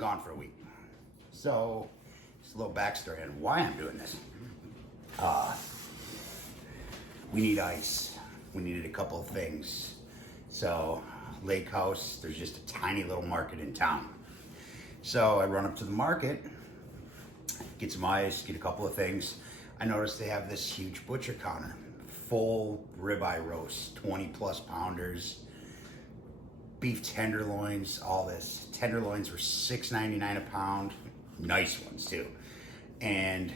gone for a week. So, just a little backstory on why I'm doing this. We need ice. We needed a couple of things. So, Lake House, there's just a tiny little market in town. So I run up to the market, get some ice, get a couple of things. I noticed they have this huge butcher counter, full ribeye roast, 20 plus pounders, beef tenderloins, all this. Tenderloins were $6.99 a pound, nice ones too. And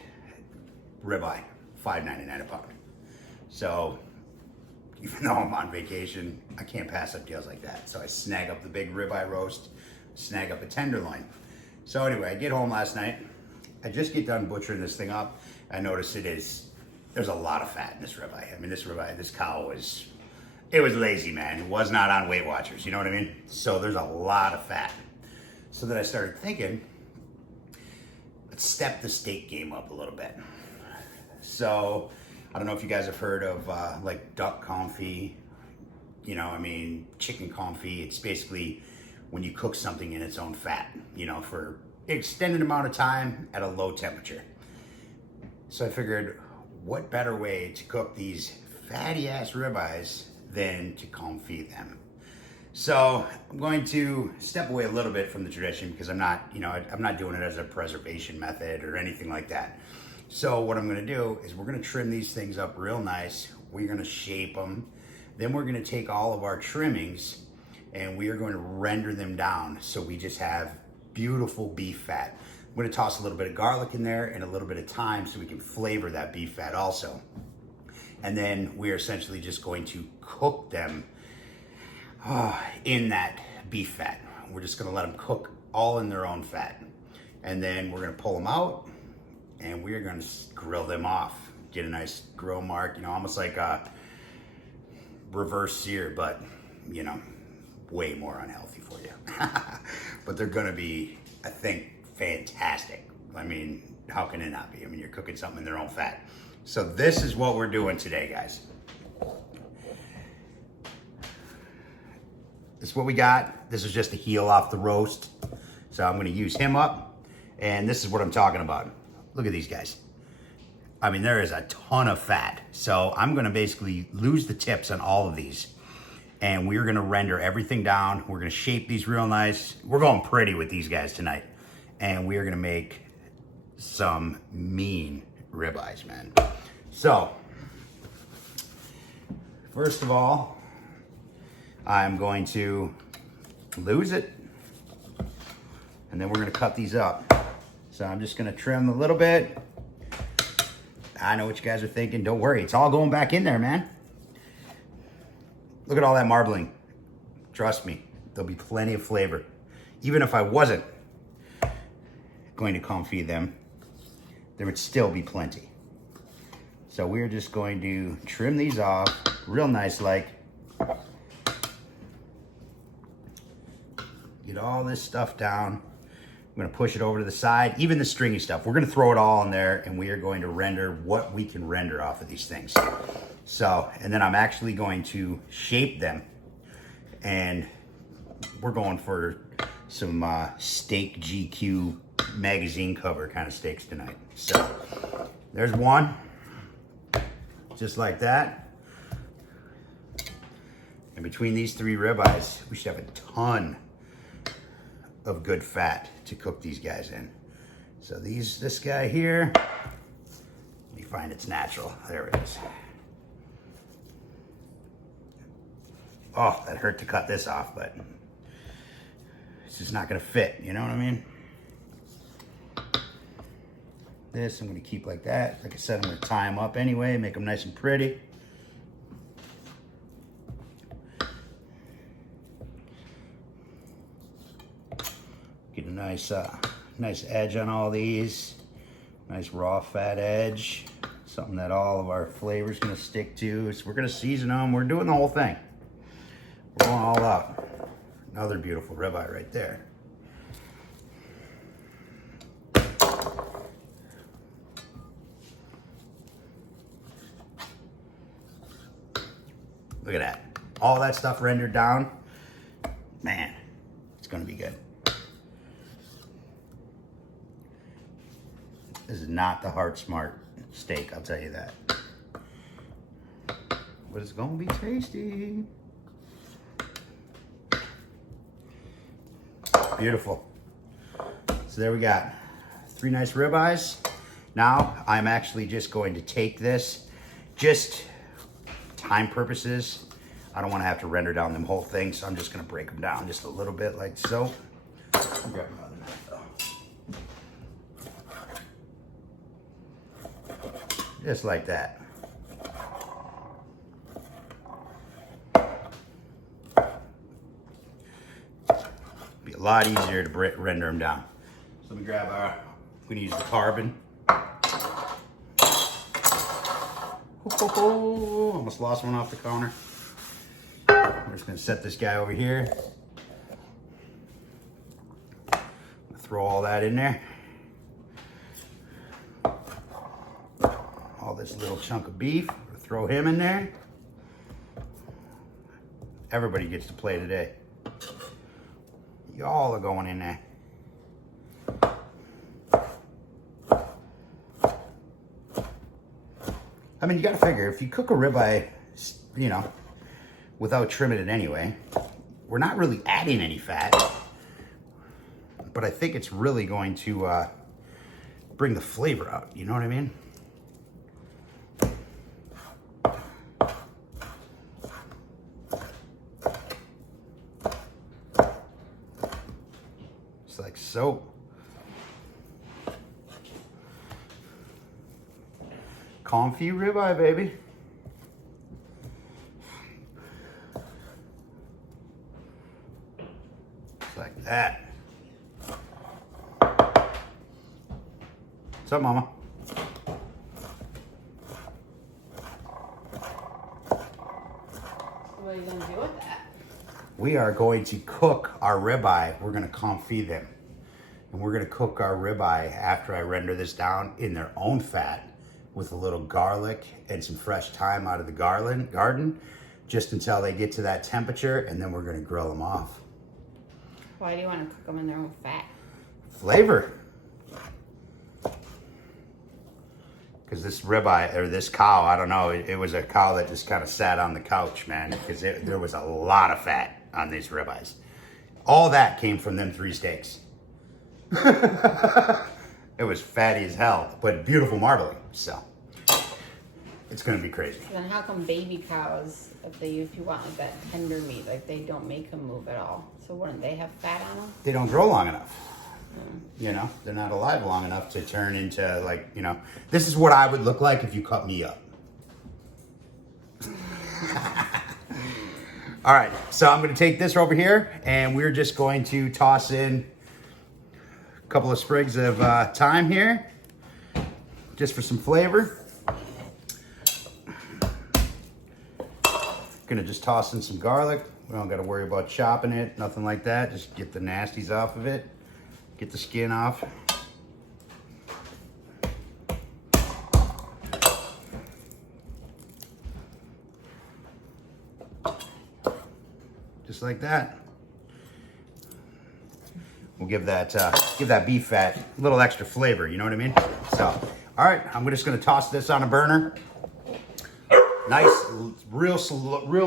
ribeye, $5.99 a pound. So even though I'm on vacation, I can't pass up deals like that. So I snag up the big ribeye roast, snag up a tenderloin. So anyway, I get home last night. I just get done butchering this thing up. I notice there's a lot of fat in this ribeye. I mean, this cow was lazy, man. It was not on Weight Watchers, you know what I mean? So there's a lot of fat. So then I started thinking, let's step the steak game up a little bit. So I don't know if you guys have heard of like duck confit, you know, I mean, chicken confit. It's basically when you cook something in its own fat, you know, for extended amount of time at a low temperature. So I figured, what better way to cook these fatty ass ribeyes than to confit them? So I'm going to step away a little bit from the tradition because I'm not doing it as a preservation method or anything like that. So what I'm gonna do is we're gonna trim these things up real nice. We're gonna shape them. Then we're gonna take all of our trimmings and we are going to render them down so we just have beautiful beef fat. I'm gonna toss a little bit of garlic in there and a little bit of thyme so we can flavor that beef fat also. And then we're essentially just going to cook them in that beef fat. We're just gonna let them cook all in their own fat. And then we're gonna pull them out and we're gonna grill them off. Get a nice grill mark, you know, almost like a reverse sear, but you know, way more unhealthy for you. But they're gonna be, I think, fantastic. I mean, how can it not be? I mean, you're cooking something in their own fat. So this is what we're doing today, guys. This is what we got. This is just a heel off the roast. So I'm gonna use him up. And this is what I'm talking about. Look at these guys. I mean, there is a ton of fat. So I'm gonna basically lose the tips on all of these. And we're gonna render everything down. We're gonna shape these real nice. We're going pretty with these guys tonight. And we are gonna make some mean ribeyes, man. So, first of all, I'm going to lose it. And then we're gonna cut these up. So I'm just gonna trim a little bit. I know what you guys are thinking. Don't worry, it's all going back in there, man. Look at all that marbling. Trust me, there'll be plenty of flavor. Even if I wasn't going to confit them, there would still be plenty. So we're just going to trim these off real nice like. Get all this stuff down. I'm gonna push it over to the side, even the stringy stuff. We're gonna throw it all in there and we are going to render what we can render off of these things. So, and then I'm actually going to shape them and we're going for some steak GQ magazine cover kind of steaks tonight. So there's one, just like that. And between these three ribeyes, we should have a ton of good fat to cook these guys in. So this guy here, let me find its natural. There it is. Oh, that hurt to cut this off, but it's just not gonna fit, you know what I mean? This I'm gonna keep like that. Like I said, I'm gonna tie them up anyway, make them nice and pretty. Get a nice edge on all these. Nice raw fat edge. Something that all of our flavor's gonna stick to. So we're gonna season them. We're doing the whole thing. We're going all out. Another beautiful ribeye right there. Look at that. All that stuff rendered down. Man, it's gonna be good. This is not the Heart Smart steak, I'll tell you that. But it's gonna be tasty. Beautiful. So there we got 3 nice ribeyes. Now I'm actually just going to take this, just time purposes. I don't want to have to render down them whole things, so I'm just gonna break them down just a little bit like so. I'll grab another knife though. Just like that. Be a lot easier to render them down. So let me grab our, I'm gonna use the carbon. Oh, almost lost one off the counter. We're just gonna set this guy over here. Throw all that in there. All this little chunk of beef, throw him in there. Everybody gets to play today. Y'all are going in there. I mean, you gotta figure, if you cook a ribeye, you know, without trimming it anyway, we're not really adding any fat, but I think it's really going to bring the flavor out, you know what I mean? Just like so. Confit ribeye, baby. Just like that. What's up, Mama? What are you going to do with that? We are going to cook our ribeye. We're going to confit them. And we're going to cook our ribeye after I render this down in their own fat with a little garlic and some fresh thyme out of the garden, just until they get to that temperature, and then we're going to grill them off. Why do you want to cook them in their own fat? Flavor. Because this ribeye, or this cow, I don't know, it was a cow that just kind of sat on the couch, man, because there was a lot of fat on these ribeyes. All that came from them 3 steaks. It was fatty as hell, but beautiful marbling, so it's gonna be crazy. So then how come baby cows, if you want like that tender meat, like they don't make them move at all? So wouldn't they have fat on them? They don't grow long enough. You know, they're not alive long enough to turn into, like, you know, this is what I would look like if you cut me up. All right, so I'm gonna take this over here and we're just going to toss in a couple of sprigs of thyme here, just for some flavor. Gonna just toss in some garlic. We don't gotta worry about chopping it, nothing like that. Just get the nasties off of it. Get the skin off. Just like that. We'll give that beef fat a little extra flavor, you know what I mean? So, all right, I'm just gonna toss this on a burner. Nice, real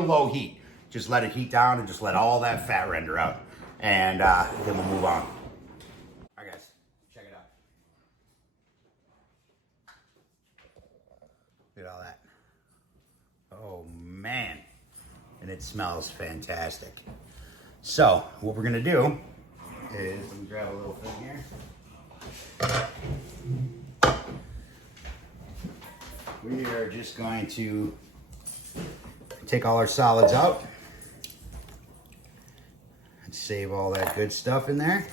low heat. Just let it heat down and just let all that fat render out. And then we'll move on. All right, guys, check it out. Look at all that. Oh, man. And it smells fantastic. So, what we're gonna do is, let me grab a little thing here. We are just going to take all our solids out and save all that good stuff in there.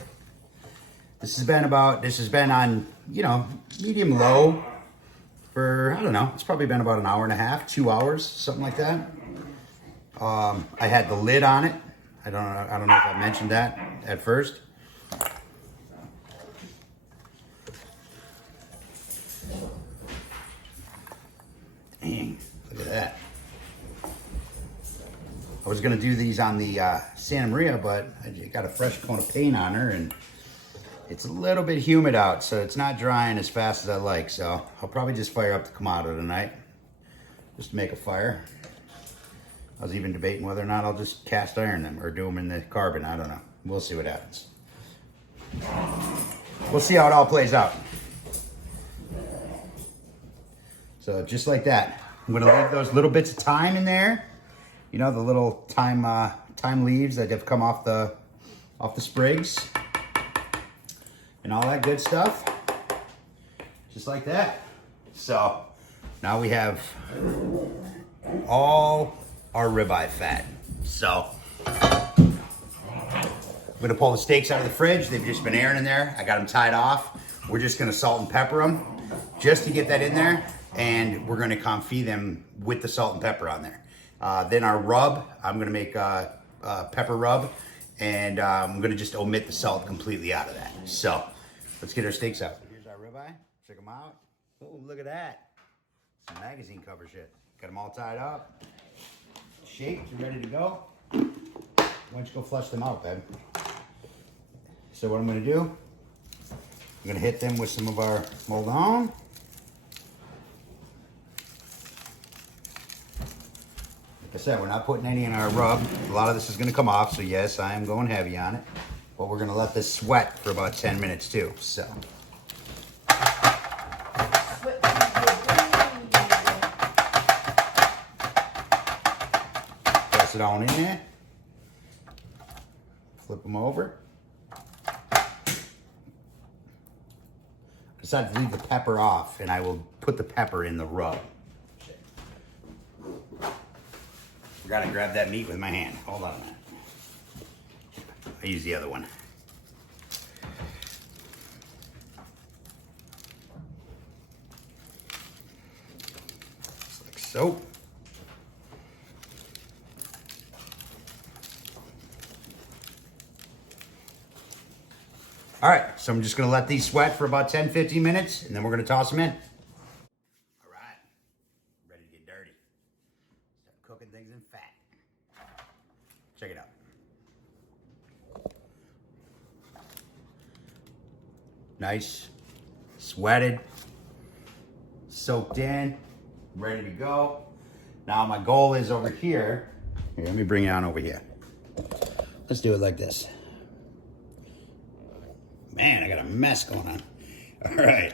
This has been on, you know, medium low for, I don't know, it's probably been about an hour and a half, 2 hours, something like that. I had the lid on it. I don't know if I mentioned that at first. Dang, look at that. I was gonna do these on the Santa Maria, but I got a fresh coat of paint on her and It's a little bit humid out, so it's not drying as fast as I like. So I'll probably just fire up the Kamado tonight, just to make a fire. I was even debating whether or not I'll just cast iron them or do them in the carbon. I don't know. We'll see what happens. We'll see how it all plays out. So just like that, I'm gonna leave those little bits of thyme in there. You know, the little thyme leaves that have come off the sprigs and all that good stuff. Just like that. So now we have all our ribeye fat. So I'm gonna pull the steaks out of the fridge. They've just been airing in there. I got them tied off. We're just gonna salt and pepper them just to get that in there. And we're gonna confit them with the salt and pepper on there. Then our rub, I'm gonna make pepper rub, and I'm gonna just omit the salt completely out of that. So let's get our steaks out. Here's our ribeye, check them out. Oh, look at that. Some magazine cover shit. Got them all tied up, shaped, ready to go. Why don't you go flush them out, babe? So what I'm gonna do, I'm gonna hit them with some of our Maldon. Like I said, we're not putting any in our rub. A lot of this is gonna come off, so yes, I am going heavy on it. But we're gonna let this sweat for about 10 minutes too, so. Press it on in there. Flip them over. I decided to leave the pepper off, and I will put the pepper in the rub. Forgot to grab that meat with my hand. Hold on a minute. I use the other one. Just like so. All right, so I'm just gonna let these sweat for about 10-15 minutes, and then we're gonna toss them in. All right, ready to get dirty. Start cooking things in fat. Check it out. Nice, sweated, soaked in, ready to go. Now my goal is over here. Here, let me bring it on over here. Let's do it like this. Man, I got a mess going on. All right.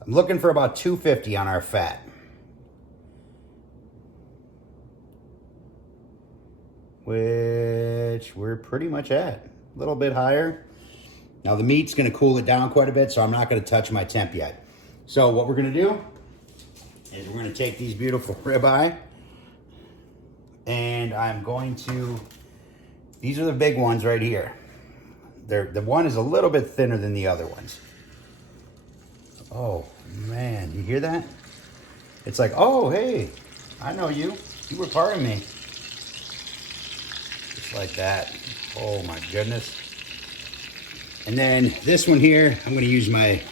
I'm looking for about 250 on our fat. Which we're pretty much at. A little bit higher. Now the meat's gonna cool it down quite a bit, so I'm not gonna touch my temp yet. So what we're gonna do is we're gonna take these beautiful ribeye, and I'm going to, these are the big ones right here. The one is a little bit thinner than the other ones. Oh man, you hear that? It's like, oh hey, I know you. You were part of me. Just like that. Oh my goodness. And then this one here, I'm gonna use my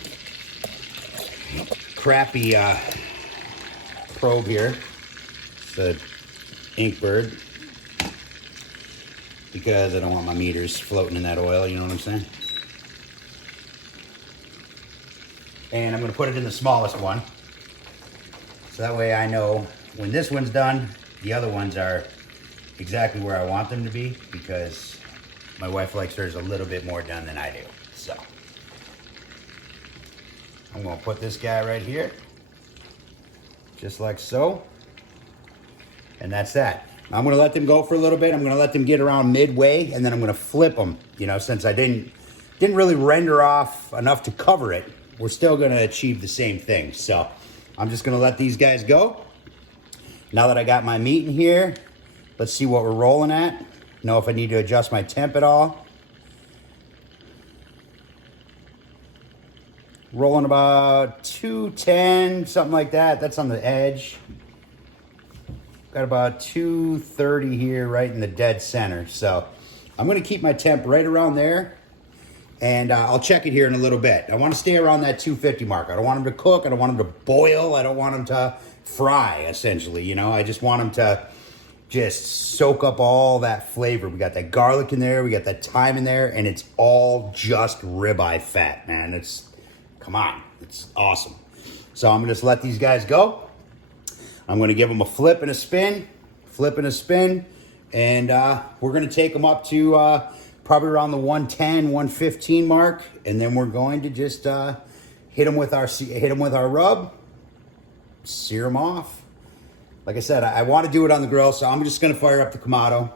crappy probe here. It's the Inkbird, because I don't want my meters floating in that oil, you know what I'm saying? And I'm gonna put it in the smallest one. So that way I know when this one's done, the other ones are exactly where I want them to be, because my wife likes hers a little bit more done than I do. So I'm gonna put this guy right here, just like so. And that's that. I'm gonna let them go for a little bit. I'm gonna let them get around midway, and then I'm gonna flip them. You know, since I didn't really render off enough to cover it, we're still gonna achieve the same thing. So I'm just gonna let these guys go. Now that I got my meat in here, let's see what we're rolling at. Know if I need to adjust my temp at all. Rolling about 210, something like that. That's on the edge. Got about 230 here, right in the dead center. So I'm gonna keep my temp right around there, and I'll check it here in a little bit. I wanna stay around that 250 mark. I don't want them to cook, I don't want them to boil, I don't want them to fry, essentially, you know? I just want them to just soak up all that flavor. We got that garlic in there, we got that thyme in there, and it's all just ribeye fat, man. Come on, it's awesome. So I'm gonna just let these guys go. I'm gonna give them a flip and a spin, and we're gonna take them up to probably around the 110, 115 mark, and then we're going to just hit them with our rub, sear them off. Like I said, I want to do it on the grill, so I'm just going to fire up the Kamado,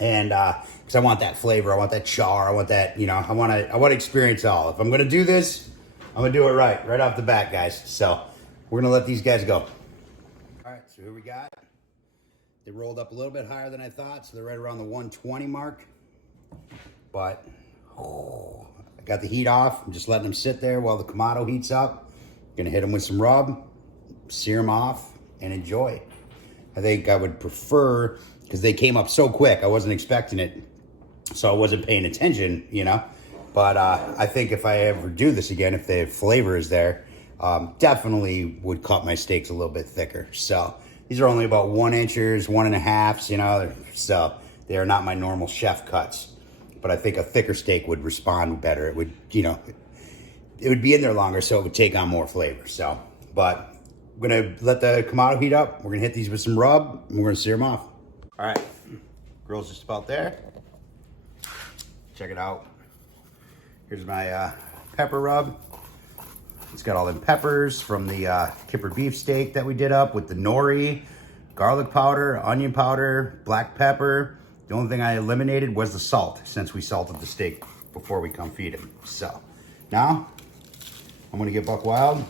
and because I want that flavor, I want that char, I want that, you know, I want to experience it all. If I'm going to do this, I'm going to do it right off the bat, guys. So we're going to let these guys go. All right, so here we got. They rolled up a little bit higher than I thought, so they're right around the 120 mark. But I got the heat off. I'm just letting them sit there while the Kamado heats up. Going to hit them with some rub, sear them off, and enjoy. I think I would prefer, because they came up so quick, I wasn't expecting it, so I wasn't paying attention, you know. But I think if I ever do this again, if the flavor is there, definitely would cut my steaks a little bit thicker. So these are only about 1 inches, 1.5, you know, so they are not my normal chef cuts. But I think a thicker steak would respond better. It would, you know, it would be in there longer, so it would take on more flavor. So, but we're gonna let the Kamado heat up. We're gonna hit these with some rub, and we're gonna sear them off. All right, grill's just about there. Check it out. Here's my pepper rub. It's got all them peppers from the kipper beef steak that we did up with the nori, garlic powder, onion powder, black pepper. The only thing I eliminated was the salt, since we salted the steak before we come feed him. So now I'm gonna get buck wild.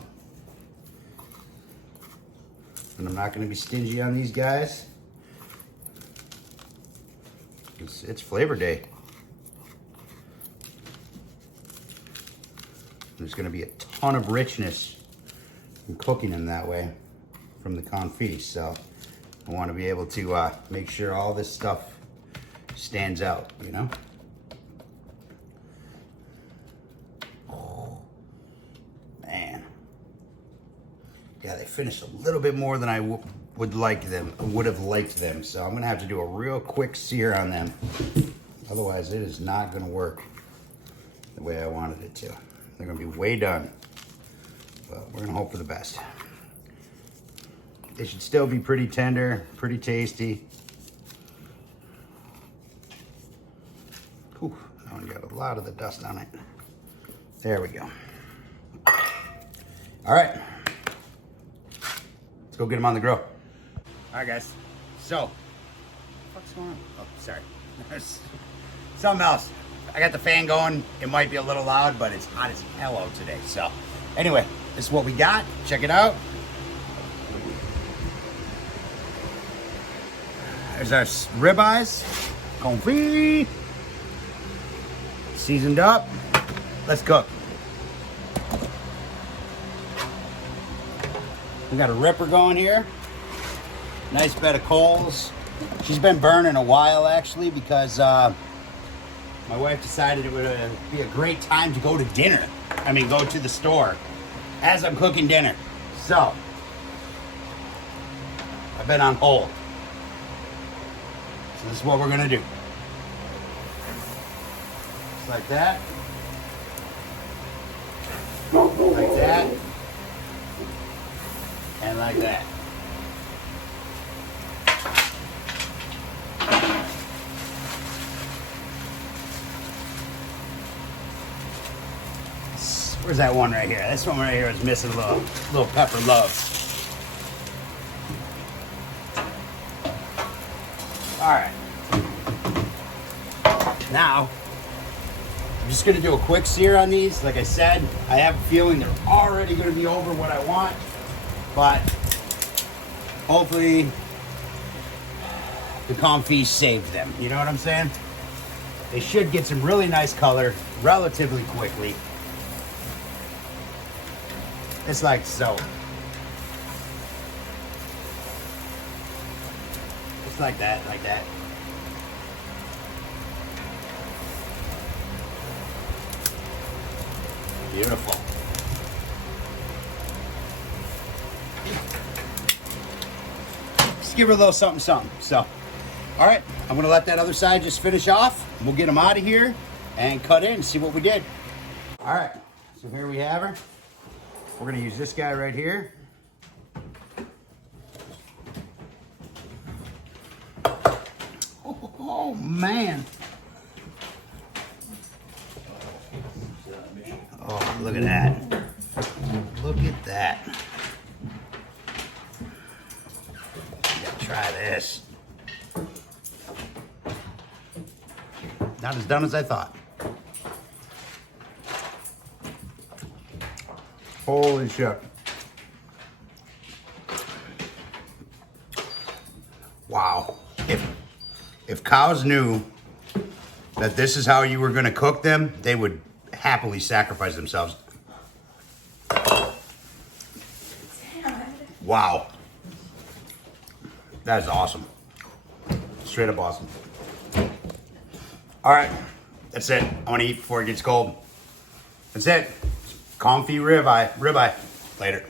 And I'm not going to be stingy on these guys. It's flavor day. There's going to be a ton of richness in cooking them that way from the confit. So I want to be able to make sure all this stuff stands out, you know? Oh, man. Yeah, they finished a little bit more than I would have liked them. So I'm gonna have to do a real quick sear on them. Otherwise, it is not gonna work the way I wanted it to. They're gonna be way done, but we're gonna hope for the best. They should still be pretty tender, pretty tasty. Whew, that one got a lot of the dust on it. There we go. All right. Let's go get them on the grill. All right, guys. So, what's going on? Oh, sorry. Something else. I got the fan going. It might be a little loud, but it's hot as hell out today. So, anyway, this is what we got. Check it out. There's our ribeyes. Confit. Seasoned up. Let's cook. We got a ripper going here. Nice bed of coals. She's been burning a while, actually, because my wife decided it would be a great time to go to dinner. I mean, go to the store as I'm cooking dinner. So, I've been on hold. So this is what we're gonna do. Just like that. Like that. And like that. Where's that one right here? This one right here is missing a little pepper love. All right. Now, I'm just gonna do a quick sear on these. Like I said, I have a feeling they're already gonna be over what I want, but hopefully the confit saved them. You know what I'm saying? They should get some really nice color relatively quickly. It's like so. Just like that, like that. Beautiful. Just give her a little something, something. So, all right, I'm gonna let that other side just finish off. We'll get them out of here and cut in and see what we did. All right, so here we have her. We're gonna use this guy right here. Oh man. Oh, look at that. Look at that. Gotta try this. Not as done as I thought. Holy shit. Wow. If cows knew that this is how you were going to cook them, they would happily sacrifice themselves. Wow. That is awesome. Straight up awesome. All right. That's it. I want to eat before it gets cold. That's it. Confit ribeye. Later.